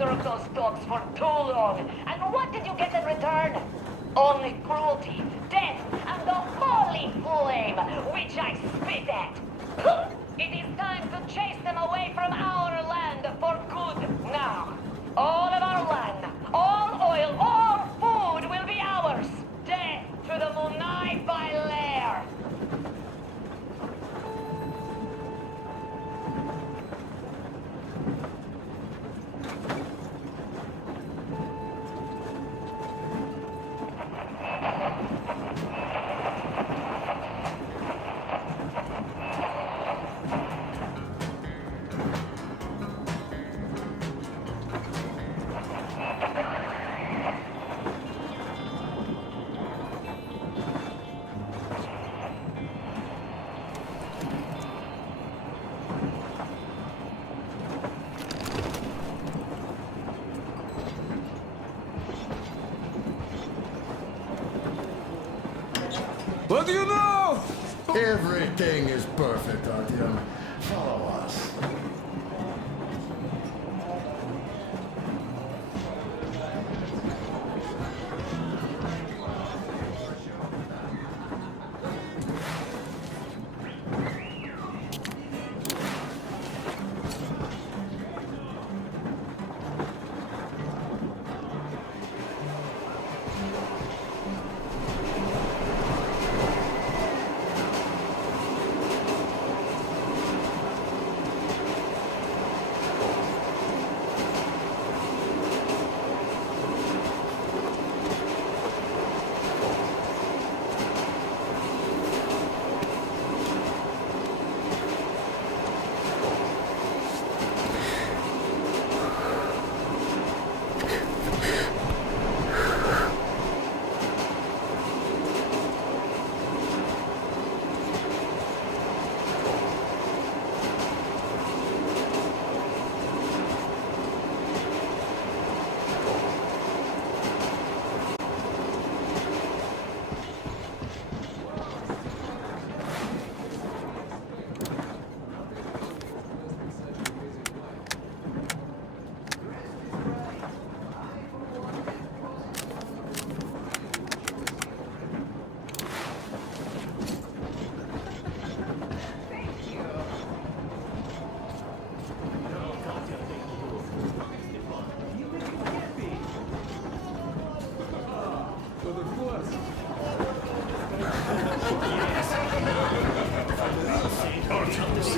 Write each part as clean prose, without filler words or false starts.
served those dogs for too long. And what did you get in return? Only cruelty, death, and the holy flame, which I spit at. It is time to chase them away from our land for good now. All of our land, all oil, all food will be ours. Death to the Munai by lair. What do you know? Everything is perfect, Artyom. Follow us.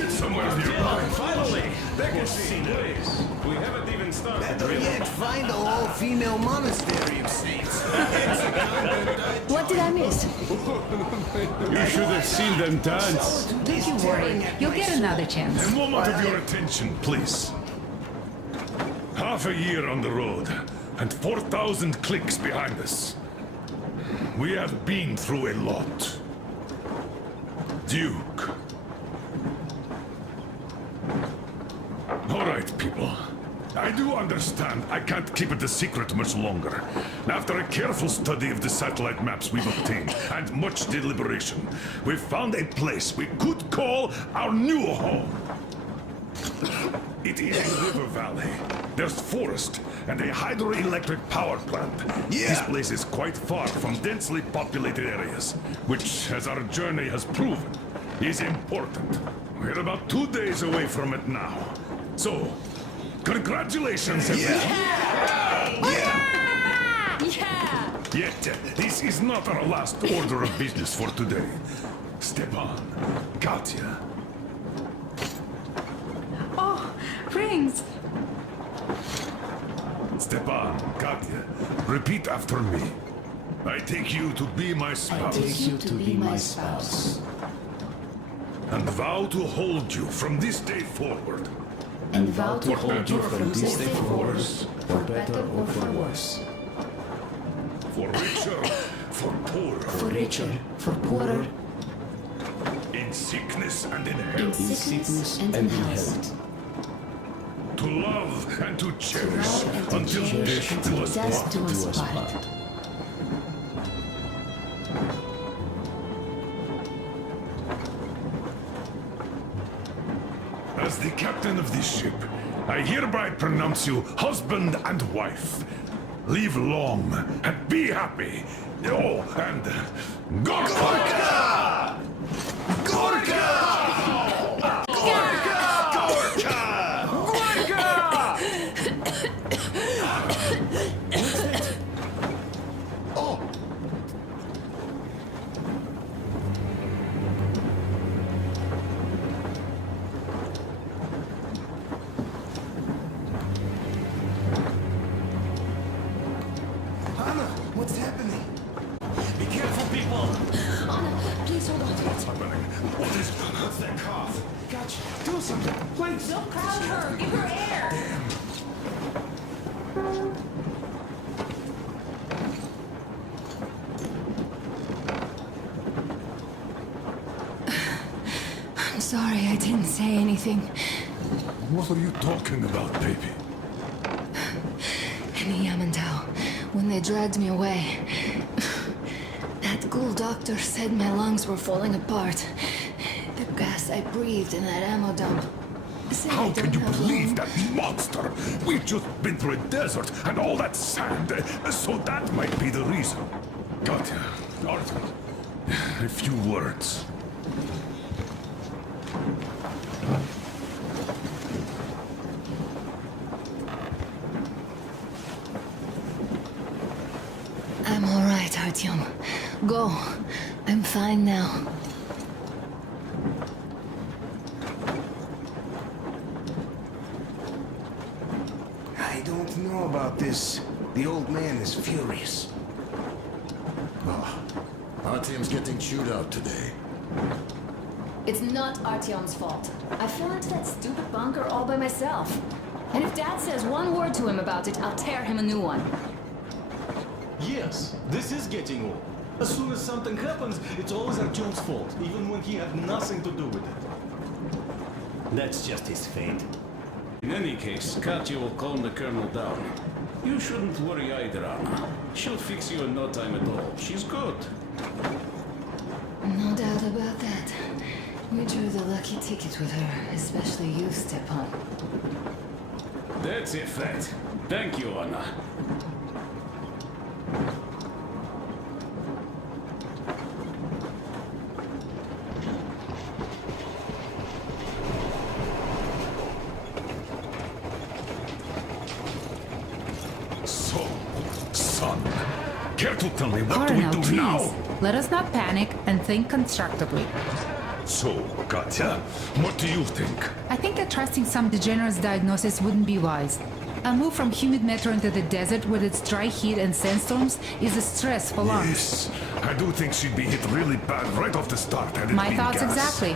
Somewhere nearby. Finally! They can see this. We haven't even started. Better yet, find the all-female monastery of saints. What did I miss? You should have seen them dance. Don't you worry. You'll get another chance. A moment of your attention, please. Half a year on the road, and 4,000 clicks behind us. We have been through a lot. Duke. All right, people. I do understand I can't keep it a secret much longer. After a careful study of the satellite maps we've obtained, and much deliberation, we've found a place we could call our new home. It is a river valley. There's forest and a hydroelectric power plant. Yeah. This place is quite far from densely populated areas, which, as our journey has proven, is important. We're about 2 days away from it now. So, congratulations, everyone. Yet, this is not our last order of business for today. Stepan, Katya. Oh, rings! Stepan, Katya, repeat after me. I take you to be my spouse. I take you to be my spouse. And vow to hold you from this day forward. And vow to hold you from this day forward, for better or for worse. For richer, for poorer. For richer, for poorer, In sickness and in in health. sickness and in health. To love and to To cherish love and to until cherish death until do us death part. do us part. As the captain of this ship, I hereby pronounce you husband and wife. Live long and be happy. Oh, and Gorka! Gorka! Gorka! Oh! Anna, what's happening? Be careful, people! Anna, please hold on to it. happening. What is it? What's that cough? Gotcha. Do something, please. Don't crowd her. Give her air. I'm sorry I didn't say anything. What are you talking about, baby? In Yamantau, when they dragged me away, that ghoul doctor said my lungs were falling apart. The gas I breathed in that ammo dump. Said I How don't can you have believe long. that monster? We've just been through a desert and all that sand, so that might be the reason. Katya, Arthur, a few words. I'm all right, Artyom. Go. I'm fine now. I don't know about this. The old man is furious. Oh, our team's getting chewed out today. It's not Artyom's fault. I fell into that stupid bunker all by myself. And if Dad says one word to him about it, I'll tear him a new one. Yes, this is getting old. As soon as something happens, it's always Artyom's fault, even when he had nothing to do with it. That's just his fate. In any case, Katya will calm the colonel down. You shouldn't worry either, Anna. She'll fix you in no time at all. She's good. No doubt about that. We drew the lucky ticket with her, especially you, Stepan. That's a fact. Thank you, Anna. So, son, care to tell me what Colonel, do we do now? please, let us not panic and think constructively. So, Katya, what do you think? I think that trusting some degenerate's diagnosis wouldn't be wise. A move from humid metro into the desert with its dry heat and sandstorms is a stress for lungs. Yes, I do think she'd be hit really bad right off the start had it My been thoughts gas. exactly.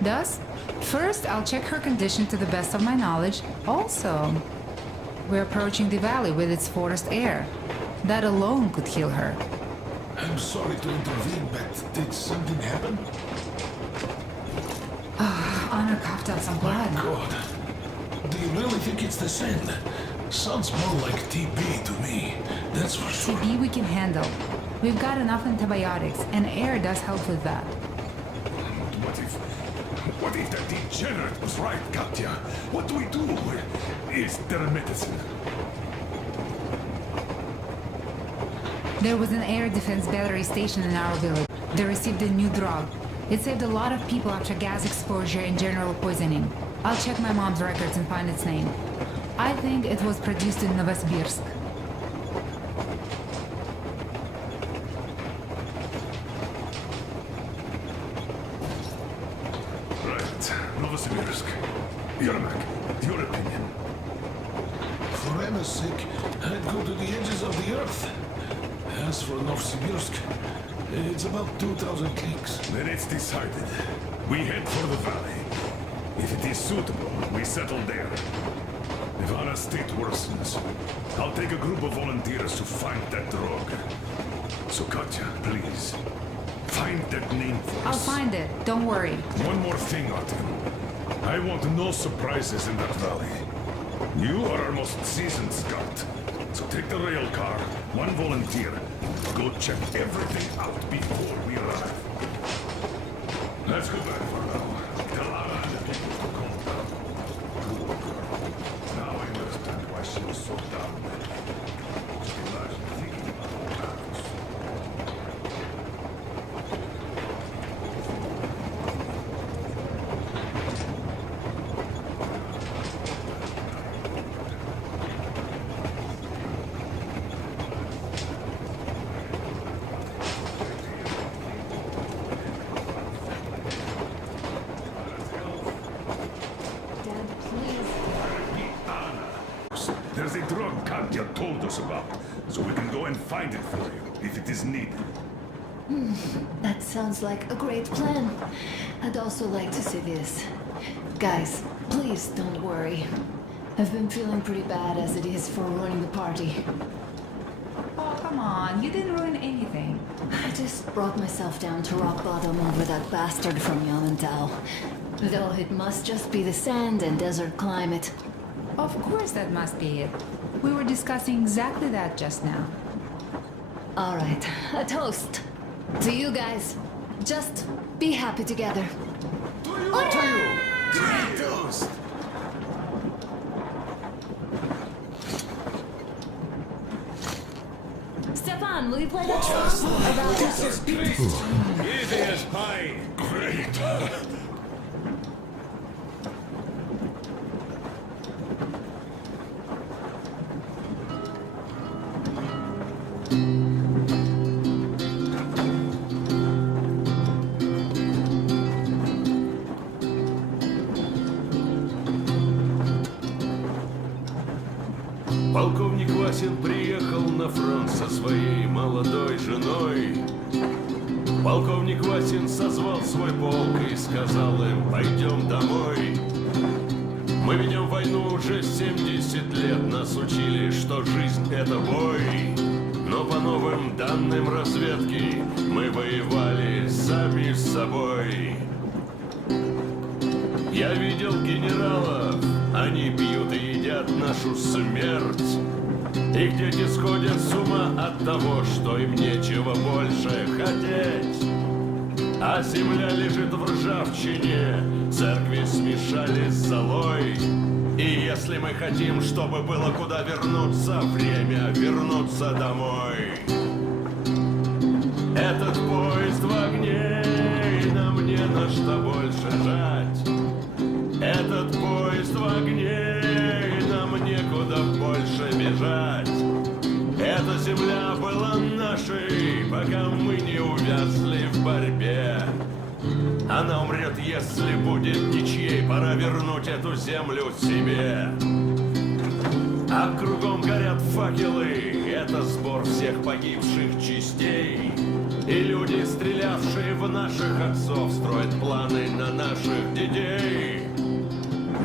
Thus, first I'll check her condition to the best of my knowledge. Also, we're approaching the valley with its forest air. That alone could heal her. I'm sorry to intervene, but did something happen? Anna coughed out some blood. God. Do you really think it's the sand? Sounds more like TB to me. That's for sure. TB we can handle. We've got enough antibiotics, and air does help with that. What if that degenerate was right, Katya? What do we do? Is there a medicine? There was an air defense battery station in our village. They received a new drug. It saved a lot of people after gas exposure and general poisoning. I'll check my mom's records and find its name. I think it was produced in Novosibirsk. Right, Novosibirsk. Yermak, your opinion? For Anna's sake, I'd go to the edges of the earth. As for Novosibirsk, it's about 2,000 cliques. Then it's decided. We head for the valley. If it is suitable, we settle there. If Anna's state worsens, I'll take a group of volunteers to find that drug. So Katya, please, find that name for I'll us. find it. Don't worry. One more thing, Artyom. I want no surprises in that valley. You are our most seasoned scout. So take the rail car, one volunteer. Go check everything out before we arrive. Let's go back for now. Tell Anna and the people to calm down. Good girl. There's a drug Katya told us about, so we can go and find it for you, if it is needed. That sounds like a great plan. I'd also like to see this. Guys, please don't worry. I've been feeling pretty bad as it is for ruining the party. Oh, come on. You didn't ruin anything. I just brought myself down to rock bottom over that bastard from Yamantau. Though it must just be the sand and desert climate. Of course that must be it. We were discussing exactly that just now. All right, a toast. To you guys. Just be happy together. To you! Great toast! Stefan, will you play that song about This is great! It is pie! Great! Полковник Васин приехал на фронт со своей молодой женой. Полковник Васин созвал свой полк и сказал им: пойдем домой. Мы ведем войну уже 70 лет, нас учили, что жизнь это бой. Но по новым данным разведки мы воевали сами с собой. Я видел генералов, они пьют и едят нашу смерть. Их дети сходят с ума от того, что им нечего больше хотеть. А земля лежит в ржавчине, церкви смешались с золой. И если мы хотим, чтобы было куда вернуться, время вернуться домой. Этот поезд в огне, и нам не на что больше жать. Этот поезд в огне, и нам некуда больше бежать. Эта земля была нашей, пока мы не увязли в борьбе. Она умрет, если будет ничьей, пора вернуть эту землю себе. А кругом горят факелы, это сбор всех погибших частей. И люди, стрелявшие в наших отцов, строят планы на наших детей.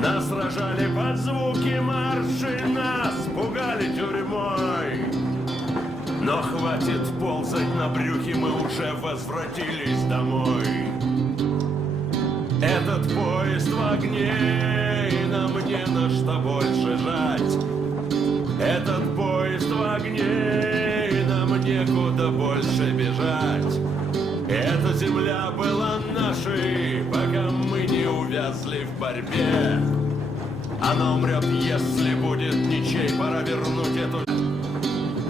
Нас сражали под звуки марши, нас пугали тюрьмой. Но хватит ползать на брюхе, мы уже возвратились домой. Этот поезд в огне, и нам не на что больше жать. Этот поезд в огне, и нам некуда больше бежать. Эта земля была нашей, пока мы не увязли в борьбе. Она умрет, если будет ничей, пора вернуть эту...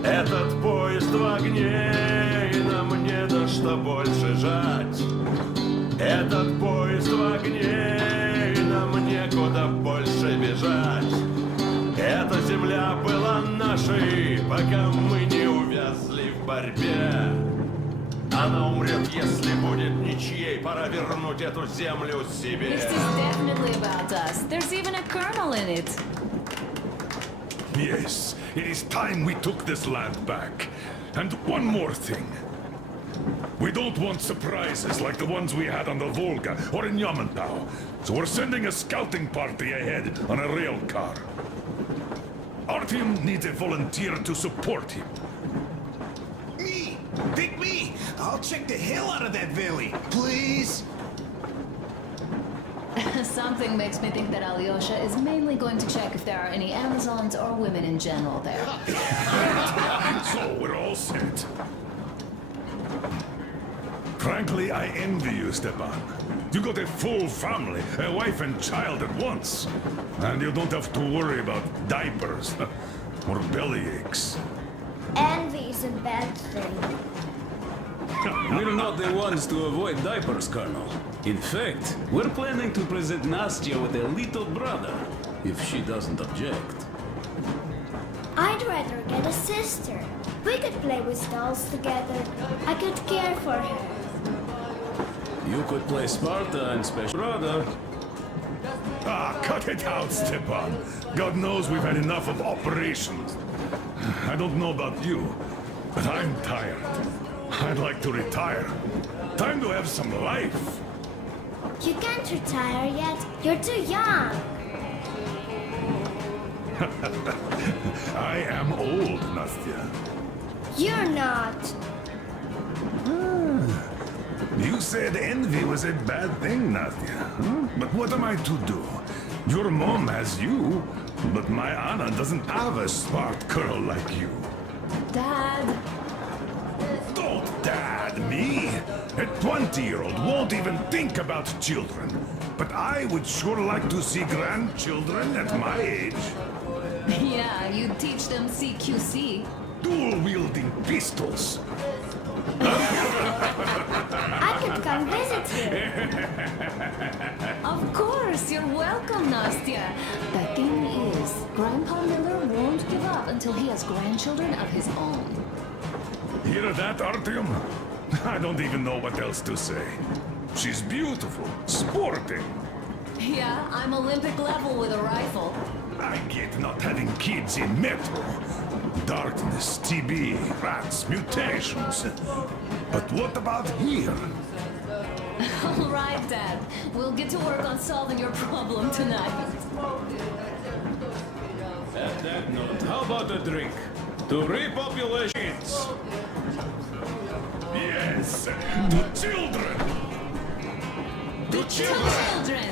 Этот поезд в огне, и нам не на что больше жать. Этот поезд в огне, и нам некуда больше бежать. Эта земля была нашей, пока мы не увязли в борьбе. Она умрет, если будет ничьей, пора вернуть эту землю себе. This is definitely about us. There's even a colonel in it. Yes, it is time we took this land back. And one more thing. We don't want surprises like the ones we had on the Volga or in Yamantau. So we're sending a scouting party ahead on a rail car. Artyom needs a volunteer to support him. Me! Pick me! I'll check the hell out of that valley, please! Something makes me think that Alyosha is mainly going to check if there are any Amazons or women in general there. So we're all set. Frankly, I envy you, Stepan. You got a full family, a wife and child at once. And you don't have to worry about diapers or belly aches. Envy is a bad thing. We're not the ones to avoid diapers, Colonel. In fact, we're planning to present Nastya with a little brother, if she doesn't object. I'd rather get a sister. We could play with dolls together. I could care for her. You could play Sparta and Special Brother. Ah, cut it out, Stepan. God knows we've had enough of operations. I don't know about you, but I'm tired. I'd like to retire. Time to have some life. You can't retire yet. You're too young. I am old, Nastya. You're not. You said envy was a bad thing, Nastya. Huh? But what am I to do? Your mom has you, but my Anna doesn't have a smart girl like you. Dad. Don't dad me! A 20-year-old won't even think about children. But I would sure like to see grandchildren at my age. Yeah, you teach them CQC. Dual-wielding pistols. I could come visit you. Of course, you're welcome, Nastya. The thing is, Grandpa Miller won't give up until he has grandchildren of his own. Hear that, Artyom? I don't even know what else to say. She's beautiful, sporting. Yeah, I'm Olympic level with a rifle. I get not having kids in Metro. Darkness, TB, rats, mutations. But what about here? All right, Dad. We'll get to work on solving your problem tonight. At that note, how about a drink? To repopulate kids. Yes, to children. To children. Children!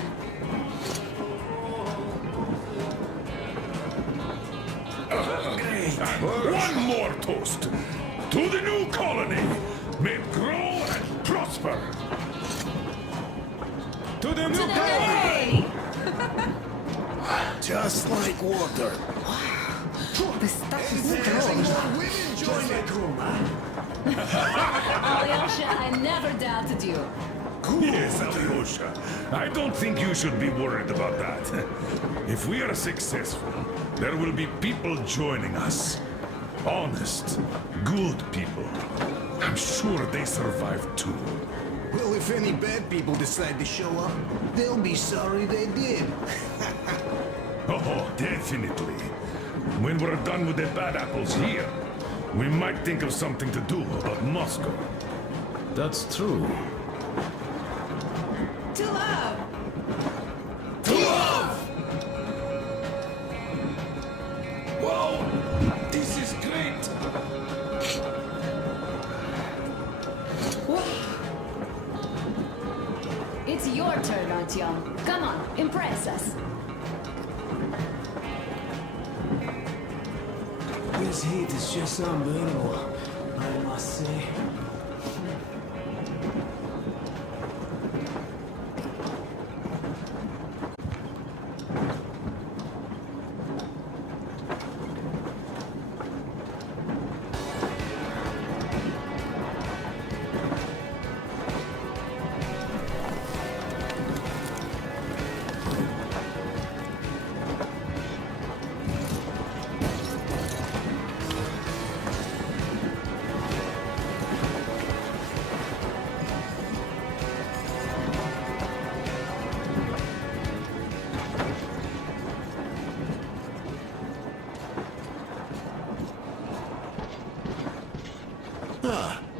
One more toast. To the new colony. May it grow and prosper. To the new Hey! Just like water. This stuff is strong. Women join the crew, man. Alyosha, I never doubted you. Yes, Alyosha. I don't think you should be worried about that. If we are successful, there will be people joining us. Honest, good people. I'm sure they survive too. Well, if any bad people decide to show up, they'll be sorry they did. Oh, definitely. When we're done with the bad apples here, we might think of something to do about Moscow. That's true. To love! To love! Wow! This is great! It's your turn, Artyom. Come on, impress us. This heat is just unbearable, I must say.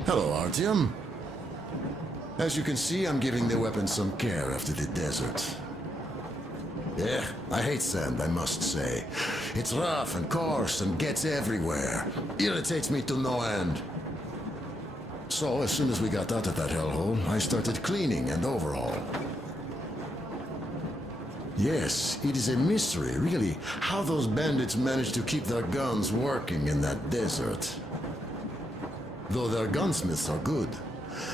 Hello, Artyom. As you can see, I'm giving the weapon some care after the desert. Yeah, I hate sand, I must say. It's rough and coarse and gets everywhere. Irritates me to no end. So, as soon as we got out of that hellhole, I started cleaning and overhaul. Yes, it is a mystery, really, how those bandits managed to keep their guns working in that desert. Though their gunsmiths are good.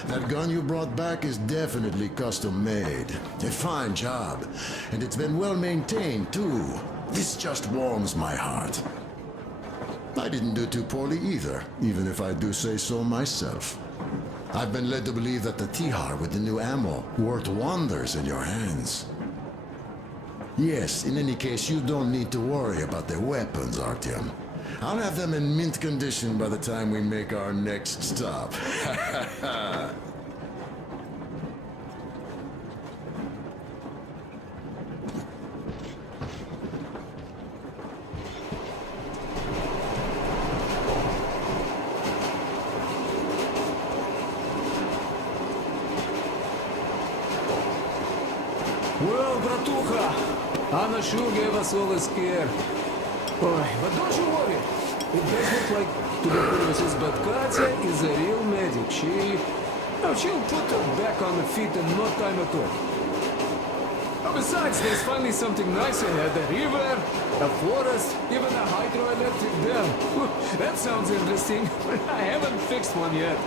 That gun you brought back is definitely custom-made. A fine job. And it's been well maintained, too. This just warms my heart. I didn't do too poorly either, even if I do say so myself. I've been led to believe that the Tihar with the new ammo worked wonders in your hands. Yes, in any case, you don't need to worry about the weapons, Artyom. I'll have them in mint condition by the time we make our next stop. bratуха! Anna sure gave us all a scare. Oi, but don't you worry. It does look like tuberculosis, but Katya is a real medic. She'll put her back on the feet in no time at all. Besides, there's finally something nice ahead. A river, a forest, even a hydroelectric dam. That sounds interesting, but I haven't fixed one yet.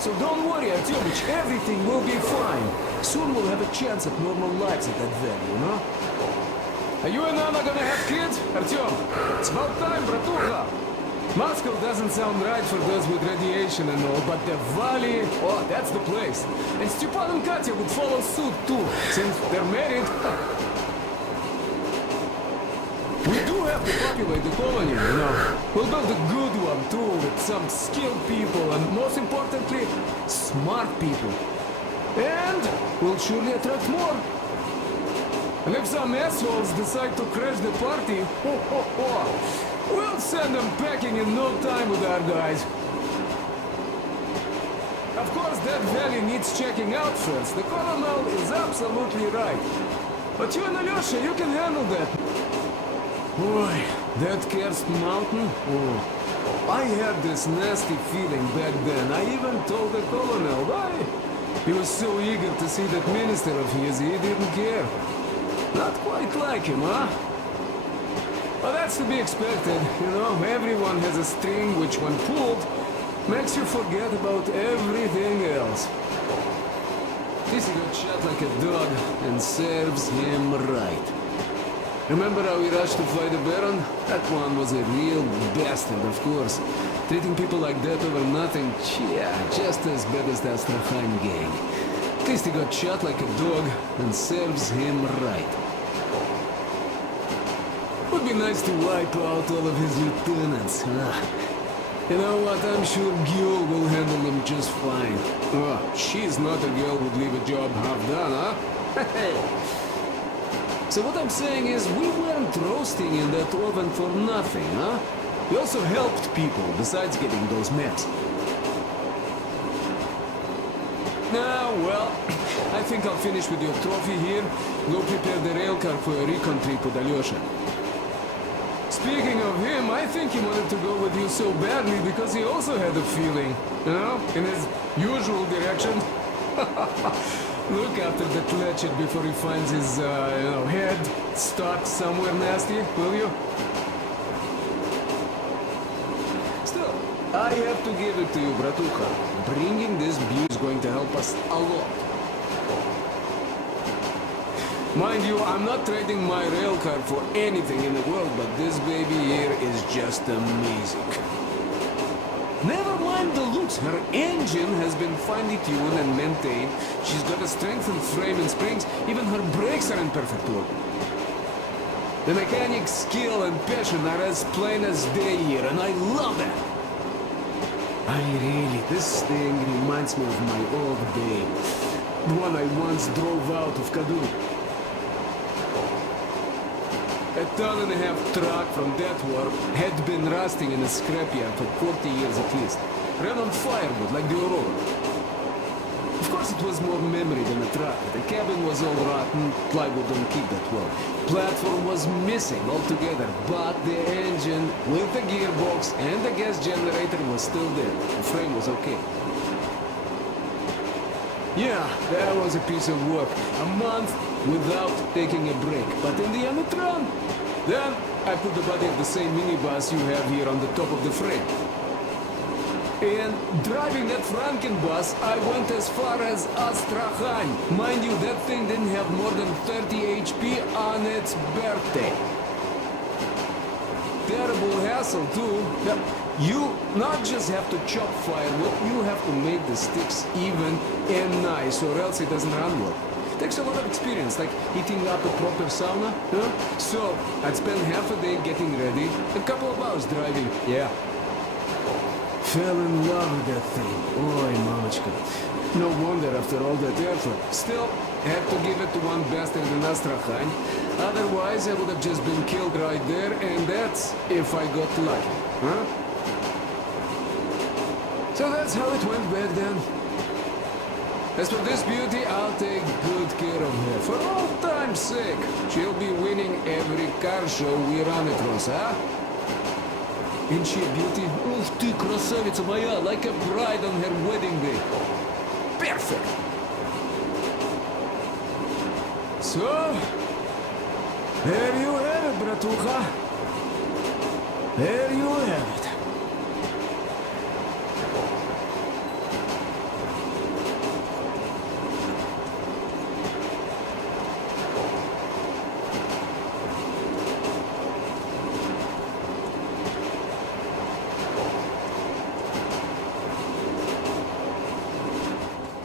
So don't worry, Artyomich, everything will be fine. Soon we'll have a chance at normal lives at that valley, you know? Are you and Anna gonna have kids? Artyom, it's about time, bratуха. Moscow doesn't sound right for those with radiation and all, but the valley, oh, that's the place. And Stepan and Katya would follow suit too, since they're married. We do have to populate the colony, you know. We'll build a good one too, with some skilled people and, most importantly, smart people. And we'll surely attract more. And if some assholes decide to crash the party, we'll send them packing in no time with our guys. Of course, that valley needs checking out first. The colonel is absolutely right. But you and Alyosha, you can handle that. Boy, that Kerst mountain? Oh, I had this nasty feeling back then. I even told the colonel why. He was so eager to see that minister of his, he didn't care. Not quite like him, huh? Well, that's to be expected, you know. Everyone has a string which, when pulled, makes you forget about everything else. This got shot like a dog, and serves him right. Remember how we rushed to fight the Baron? That one was a real bastard, of course. Treating people like that over nothing, yeah, just as bad as the Astrakhan gang. At least he got shot like a dog, and serves him right. Would be nice to wipe out all of his lieutenants. You know what, I'm sure Gyul will handle them just fine. Oh, she's not a girl who'd leave a job half done, huh? So what I'm saying is, we weren't roasting in that oven for nothing, huh? We also helped people, besides getting those maps. Now, well, I think I'll finish with your trophy here. Go prepare the railcar for a recon trip with Alyosha. Speaking of him, I think he wanted to go with you so badly because he also had a feeling, you know, in his usual direction. Look after that legend before he finds his, head stuck somewhere nasty, will you? Still, I have to give it to you, bratуха. Bringing this view is going to help us a lot. Mind you, I'm not trading my railcar for anything in the world, but this baby here is just amazing. Never mind the looks, her engine has been finely tuned and maintained. She's got a strengthened frame and springs, even her brakes are in perfect order. The mechanic's skill and passion are as plain as day here, and I love that. This thing reminds me of my old babe, the one I once drove out of Kaduri. A ton-and-a-half truck from that war had been rusting in a scrapyard for 40 years at least. Ran on firewood like the Aurora. Of course it was more memory than a truck. The cabin was all rotten, plywood don't keep that well. Platform was missing altogether, but the engine with the gearbox and the gas generator was still there. The frame was okay. Yeah, that was a piece of work. A month without taking a break. But in the end it ran. Then I put the body of the same minibus you have here on the top of the frame. And driving that Frankenbus, I went as far as Astrakhan. Mind you, that thing didn't have more than 30 HP on its birthday. Terrible hassle too. You not just have to chop firewood, you have to make the sticks even and nice, or else it doesn't run well. Takes a lot of experience, like heating up a proper sauna, huh? So, I'd spend half a day getting ready, a couple of hours driving, yeah. Fell in love with that thing. Oi, mamachka. No wonder after all that effort. Still, had to give it to one bastard in Astrakhan. Otherwise, I would have just been killed right there, and that's if I got lucky, huh? So that's how it went back then. As for this beauty, I'll take good care of her. For old time's sake, she'll be winning every car show we run across, huh? Ain't she a beauty? Ух ты, красавица моя, like a bride on her wedding day. Perfect! So, there you have it, bratuха. There you have it.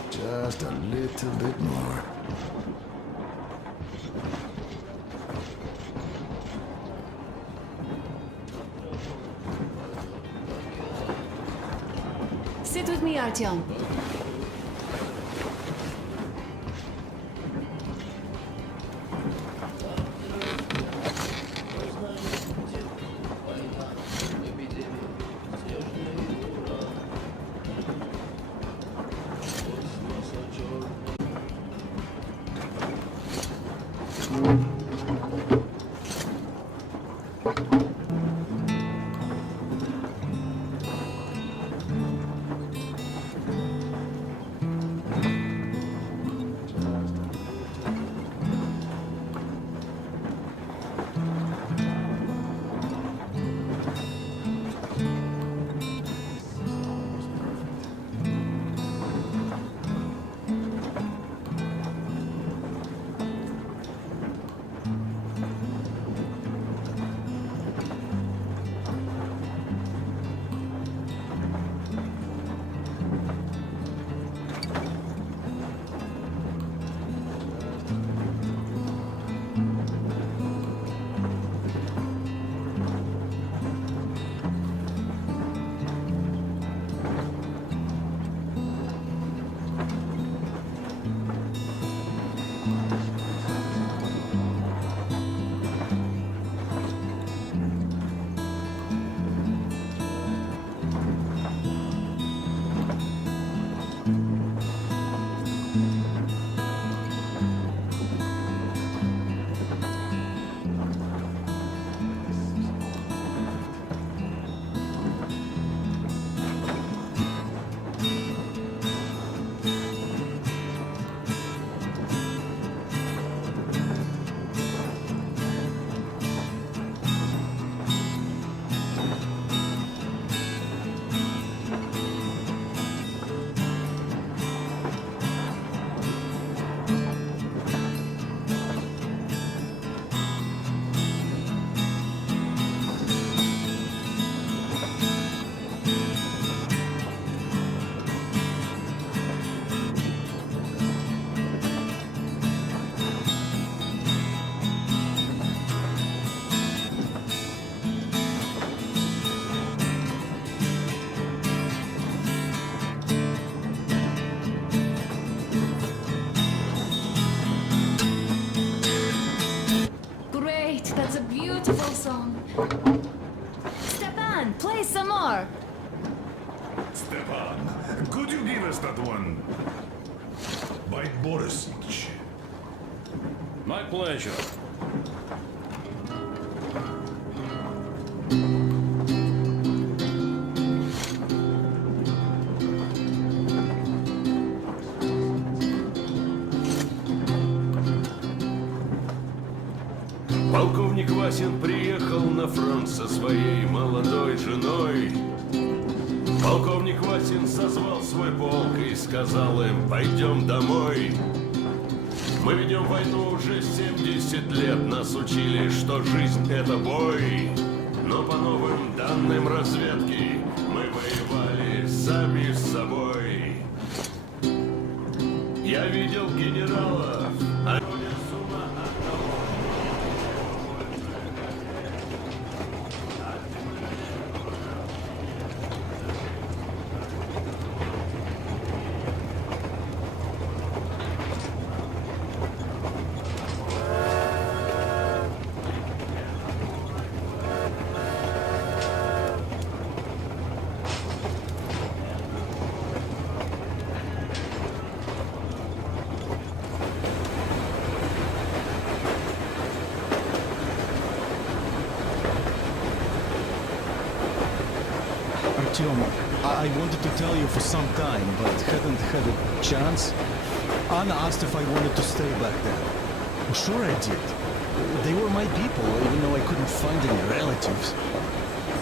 Just a little bit more. Sit with me, Artyom. That's a beautiful song. Stepan, play some more. Stepan, could you give us that one? By Borisich. My pleasure. Полковник Васин приехал на фронт со своей молодой женой. Полковник Васин созвал свой полк и сказал им: пойдем домой. Мы ведем войну уже 70 лет, нас учили, что жизнь это бой. Но по новым данным разведки мы воевали сами с собой. Я видел генералов, они с ума от того. Artyom, I wanted to tell you for some time, but hadn't had a chance. Anna asked if I wanted to stay back then. Well, sure I did. They were my people, even though I couldn't find any relatives.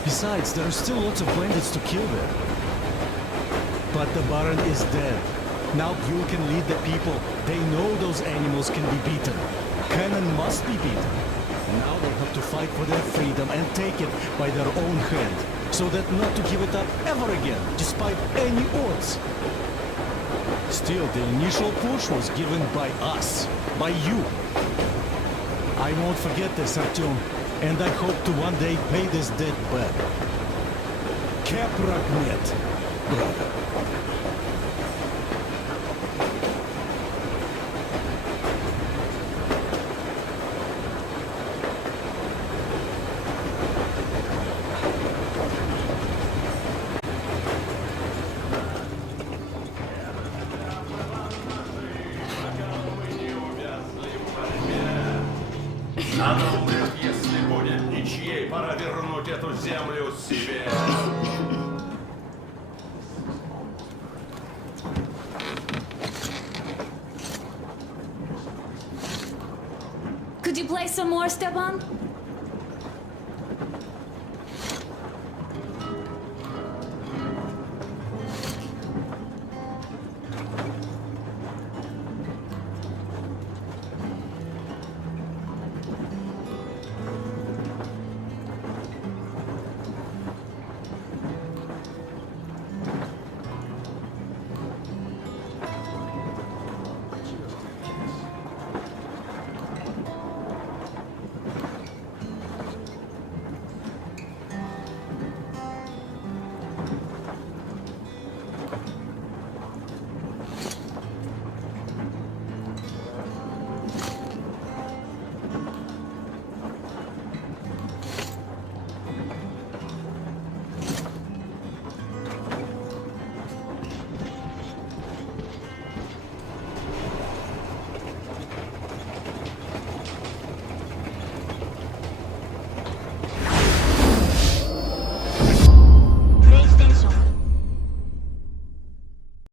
Besides, there are still lots of bandits to kill there. But the Baron is dead. Now you can lead the people. They know those animals can be beaten. Cannon must be beaten. Now they have to fight for their freedom and take it by their own hand, so that not to give it up ever again, despite any odds. Still, the initial push was given by us, by you. I won't forget this, Artyom, and I hope to one day pay this debt back. Kapragnet, brother. Она умрет, если будет ничьей. Пора вернуть эту землю себе. Could you play some more, Stepan?